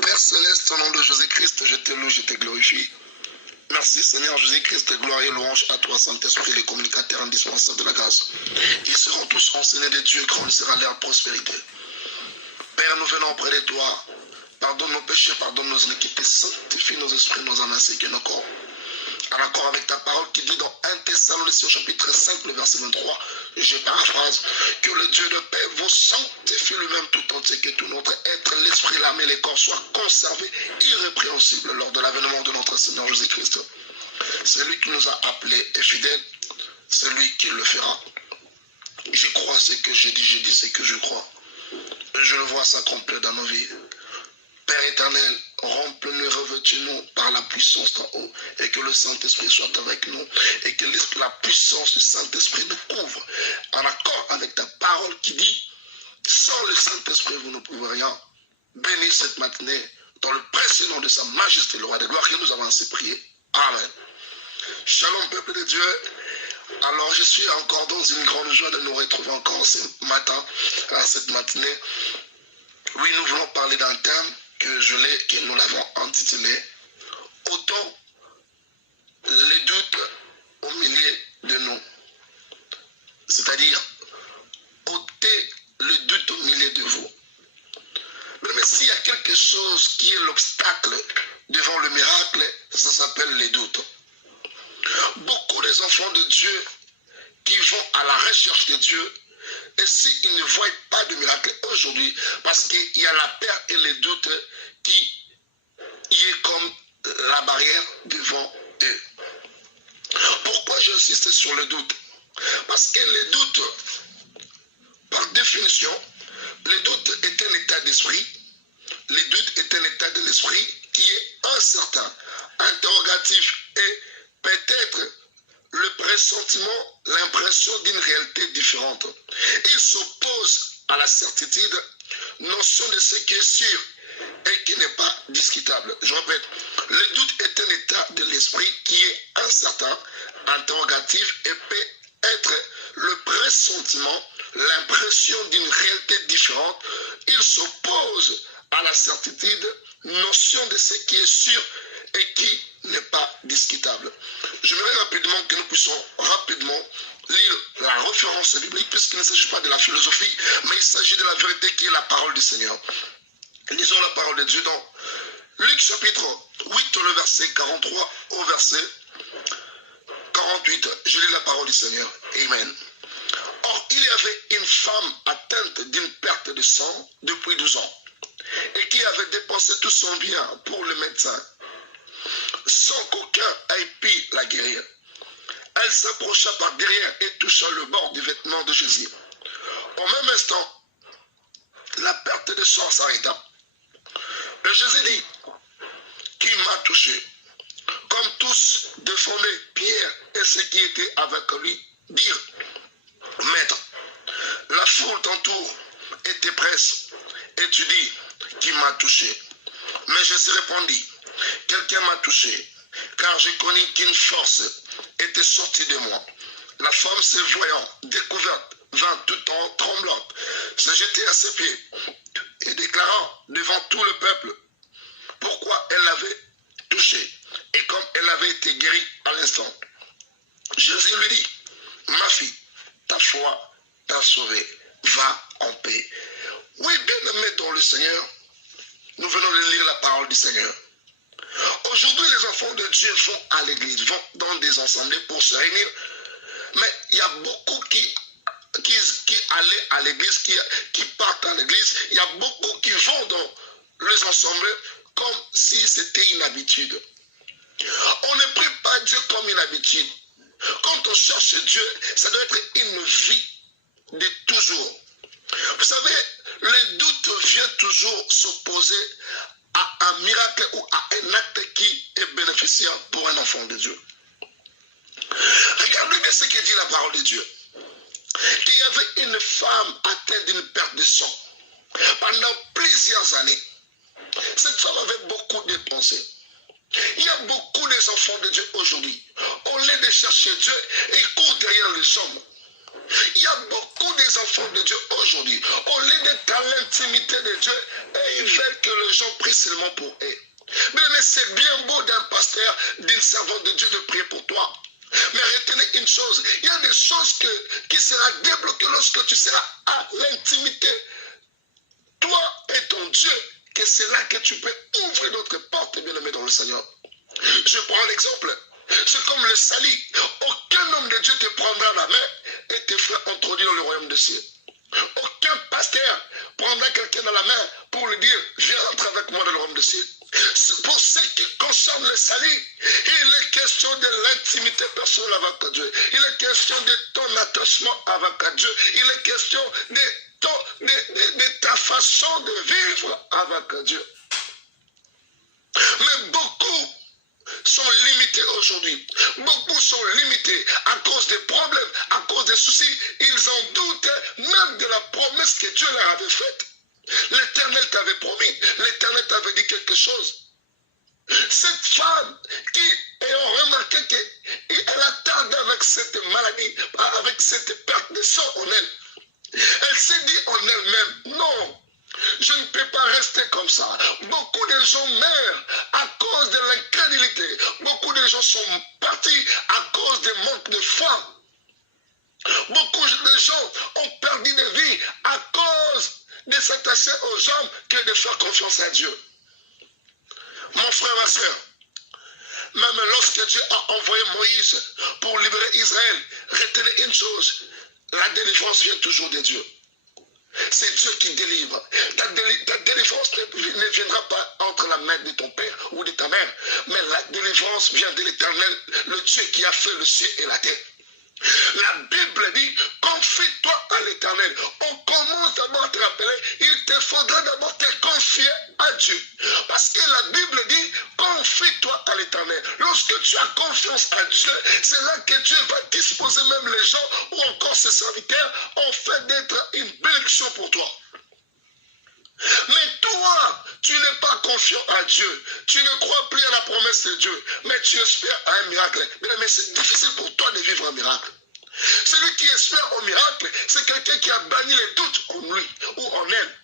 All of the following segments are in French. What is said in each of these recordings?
Père Céleste, au nom de Jésus-Christ, je te loue, je te glorifie. Merci Seigneur Jésus-Christ, gloire et louange à toi, Saint-Esprit, les communicateurs indispensables de la grâce. Ils seront tous enseignés de Dieu, grand sera leur prospérité. Père, nous venons auprès de toi. Pardonne nos péchés, pardonne nos iniquités, sanctifie nos esprits, nos âmes ainsi que nos corps. En accord avec ta parole qui dit dans 1 Thessaloniciens chapitre 5, le verset 23, je paraphrase, que le Dieu de paix vous sanctifie lui-même tout entier, que tout notre être, l'esprit, l'âme et les corps soient conservés irrépréhensibles lors de l'avènement de notre Seigneur Jésus-Christ. C'est lui qui nous a appelés et fidèles, c'est lui qui le fera. Je crois ce que je dis ce que je crois. Et je le vois s'accomplir dans nos vies. Père éternel, remplis-nous, revêtis-nous par la puissance d'en haut et que le Saint-Esprit soit avec nous et que la puissance du Saint-Esprit nous couvre en accord avec ta parole qui dit sans le Saint-Esprit vous ne pouvez rien. Bénis cette matinée dans le précieux nom de sa majesté, le roi des gloires, que nous avons ainsi prié. Amen. Shalom peuple de Dieu. Alors je suis encore dans une grande joie de nous retrouver encore ce matin, cette matinée. Oui, nous voulons parler d'un thème que nous l'avons intitulé « Ôtons les doutes au milieu de nous ». C'est-à-dire, ôtez le doute au milieu de vous. Mais s'il y a quelque chose qui est l'obstacle devant le miracle, ça s'appelle les doutes. Beaucoup des enfants de Dieu qui vont à la recherche de Dieu, et s'ils ne voient pas de miracle aujourd'hui, parce qu'il y a la peur et les doutes qui est comme la barrière devant eux. Pourquoi j'insiste sur le doute? Parce que les doutes, par définition, les doutes est un état d'esprit. Les doutes est un état de l'esprit qui est incertain, interrogatif et peut-être le pressentiment, l'impression d'une réalité différente. Il s'oppose à la certitude, notion de ce qui est sûr et qui n'est pas discutable. Je répète, le doute est un état de l'esprit qui est incertain, interrogatif et peut être le pressentiment, l'impression d'une réalité différente. Il s'oppose à la certitude, notion de ce qui est sûr et qui n'est pas discutable. J'aimerais rapidement que nous puissions rapidement lire la référence biblique, puisqu'il ne s'agit pas de la philosophie, mais il s'agit de la vérité qui est la parole du Seigneur. Lisons la parole de Dieu dans Luc chapitre 8, le verset 43 au verset 48. Je lis la parole du Seigneur. Amen. Or, il y avait une femme atteinte d'une perte de sang depuis 12 ans et qui avait dépensé tout son bien pour le médecin, sans qu'aucun ait pu la guérir. Elle s'approcha par derrière et toucha le bord du vêtement de Jésus. Au même instant, la perte de sang s'arrêta. Et Jésus dit, qui m'a touché? Comme tous défendaient Pierre et ceux qui étaient avec lui, dirent, Maître, la foule t'entoure et te presse, et tu dis, qui m'a touché? Mais Jésus répondit, quelqu'un m'a touché, car j'ai connu qu'une force était sortie de moi. La femme se voyant découverte, vint tout en tremblante, se jeter à ses pieds, et déclarant devant tout le peuple pourquoi elle l'avait touché, et comme elle avait été guérie à l'instant. Jésus lui dit, ma fille, ta foi t'a sauvée, va en paix. Oui, bien-aimés dans le Seigneur, nous venons de lire la parole du Seigneur. Aujourd'hui, les enfants de Dieu vont à l'église, vont dans des assemblées pour se réunir, mais il y a beaucoup qui allaient à l'église, qui partent à l'église, il y a beaucoup qui vont dans les assemblées comme si c'était une habitude. On ne prie pas Dieu comme une habitude. Quand on cherche Dieu, ça doit être une vie de toujours. Vous savez, le doute vient toujours s'opposer à un miracle ou à un acte qui est bénéficiaire pour un enfant de Dieu. Regardez bien ce que dit la parole de Dieu. Qu'il y avait une femme atteinte d'une perte de sang pendant plusieurs années. Cette femme avait beaucoup dépensé. Il y a beaucoup des enfants de Dieu aujourd'hui. Au lieu de chercher Dieu, ils courent derrière les hommes. Il y a beaucoup des enfants de Dieu aujourd'hui. Au lieu d'être à l'intimité de Dieu, et ils veulent que les gens prient seulement pour eux. Mais c'est bien beau d'un pasteur, d'une servante de Dieu de prier pour toi. Mais retenez une chose, il y a des choses qui seront débloquées lorsque tu seras à l'intimité. Toi et ton Dieu, que c'est là que tu peux ouvrir d'autres portes, bien-aimés dans le Seigneur. Je prends un exemple. C'est comme le salut. Aucun homme de Dieu te prendra la main et te fera introduire dans le royaume des cieux. Aucun pasteur prendra quelqu'un dans la main pour lui dire, viens rentrer avec moi dans le royaume des cieux. Pour ce qui concerne le salut, il est question de l'intimité personnelle avec Dieu. Il est question de ton attachement avec Dieu. Il est question de ta façon de vivre avec Dieu. Mais beaucoup sont limités aujourd'hui. Beaucoup sont limités à cause des problèmes, à cause des soucis. Ils en doutent même de la promesse que Dieu leur avait faite. L'Éternel t'avait promis, l'Éternel t'avait dit quelque chose. Cette femme qui ayant remarqué qu'elle a tardé avec cette maladie, avec cette perte de sang en elle, elle s'est dit en elle-même, non, je ne peux pas rester comme ça. Beaucoup de gens meurent à cause de l'incrédulité. Beaucoup de gens sont partis à cause du manque de foi. Beaucoup de gens ont perdu de vie à cause de s'attacher aux hommes que de faire confiance à Dieu. Mon frère, ma soeur, même lorsque Dieu a envoyé Moïse pour libérer Israël, retenez une chose, la délivrance vient toujours de Dieu. C'est Dieu qui délivre. Ta délivrance ne viendra pas entre la main de ton père ou de ta mère, mais la délivrance vient de l'Éternel, le Dieu qui a fait le ciel et la terre. La Bible dit, confie-toi à l'Éternel. On commence d'abord à te rappeler, il te faudra d'abord te confier à Dieu. Parce que la Bible dit, confie-toi à l'Éternel. Lorsque tu as confiance à Dieu, c'est là que Dieu va disposer même les gens ou encore ses serviteurs en fait d'être une bénédiction pour toi. Mais toi, tu n'es pas confiant à Dieu. Tu ne crois plus à la promesse de Dieu. Mais tu espères à un miracle. Mais c'est difficile pour toi de vivre un miracle. Celui qui espère au miracle, c'est quelqu'un qui a banni les doutes en lui ou en elle.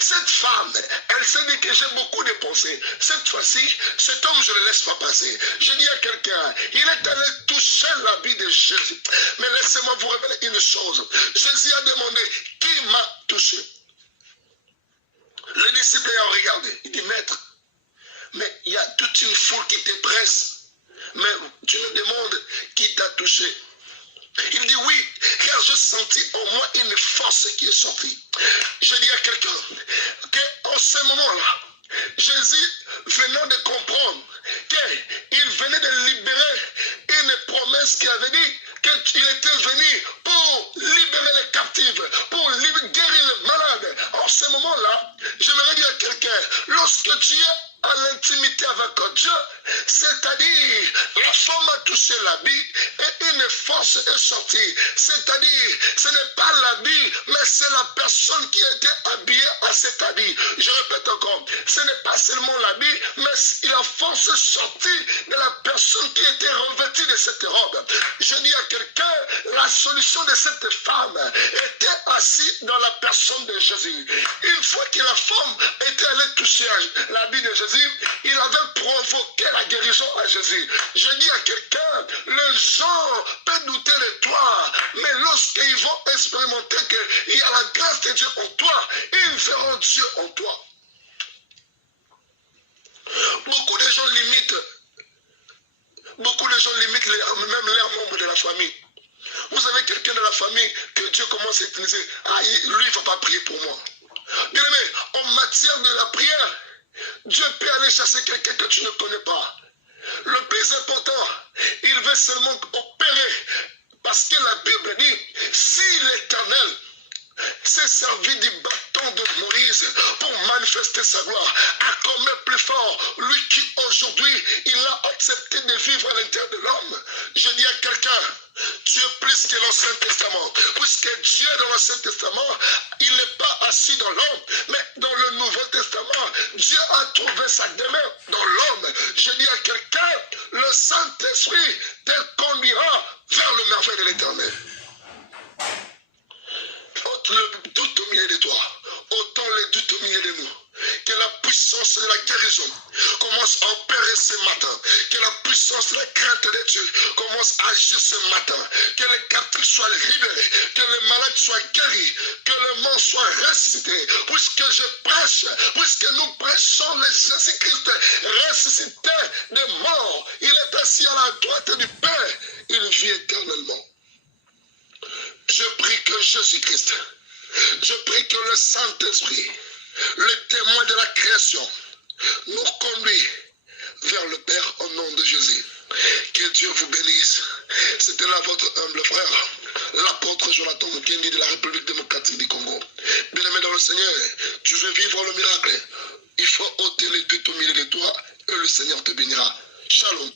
Cette femme, elle s'est dit que j'ai beaucoup dépensé. Cette fois-ci, cet homme, je ne le laisse pas passer. Je dis à quelqu'un, il est allé toucher l'habit de Jésus. Mais laissez-moi vous révéler une chose. Jésus a demandé, qui m'a touché? Le disciple a regardé, il dit, maître, mais il y a toute une foule qui te presse, mais tu me demandes qui t'a touché. Il dit oui, car je sentis en moi une force qui est sortie. Je dis à quelqu'un qu'en ce moment-là, Jésus venant de comprendre qu'il venait de libérer une promesse qui avait dit qu'il était venu pour libérer les captifs, pour guérir les malades. En ce moment-là, j'aimerais dire à quelqu'un, lorsque tu es à l'intimité avec Dieu, c'est-à-dire la femme a touché l'habit et une force est sortie. C'est-à-dire, ce n'est pas l'habit, mais c'est la personne qui était habillée à cet habit. Je répète encore, ce n'est pas seulement l'habit, mais la force est sortie de la personne qui était revêtue de cette robe. Je dis à quelqu'un, la solution de cette femme était assise dans la personne de Jésus. Une fois que la femme était allée toucher l'habit de Jésus, il avait provoqué la guérison à Jésus. Je dis à quelqu'un, les gens peuvent douter de toi, mais lorsqu'ils vont expérimenter qu'il y a la grâce de Dieu en toi, ils verront Dieu en toi. Beaucoup de gens limitent même leurs membres de la famille. Vous avez quelqu'un de la famille que Dieu commence à utiliser. Ah, lui, il ne va pas prier pour moi. Bien aimé, en matière de la prière, Dieu peut aller chasser quelqu'un que tu ne connais pas. Le plus important, il veut seulement opérer. Parce que la Bible dit, si l'Éternel s'est servi du bâton de Moïse pour manifester sa gloire, à combien plus fort, lui qui aujourd'hui, il a accepté de vivre à l'intérieur de l'homme. Je dis à quelqu'un, tu es plus que l'Ancien Testament. Puisque Dieu dans l'Ancien Testament, il n'est pas assis dans l'homme, mais dans le Nouveau Testament, Dieu a trouvé sa demeure dans l'homme. Je dis à quelqu'un, le Saint-Esprit te conduira vers le merveille de l'Éternel. puissance de la guérison commence à opérer ce matin. Que la puissance de la crainte de Dieu commence à agir ce matin. Que les captifs soient libérés, que les malades soient guéris, que les morts soient ressuscités. Puisque je prêche, puisque nous prêchons le Jésus-Christ ressuscité des morts, il est assis à la droite du Père, il vit éternellement. Je prie que Jésus-Christ, je prie que le Saint-Esprit, le témoin de la création, nous conduit vers le Père au nom de Jésus. Que Dieu vous bénisse. C'était là votre humble frère, l'apôtre Jonathan Mukendi de la République démocratique du Congo. Bien-aimé dans le Seigneur, tu veux vivre le miracle. Il faut ôter les doutes au milieu de toi et le Seigneur te bénira. Shalom.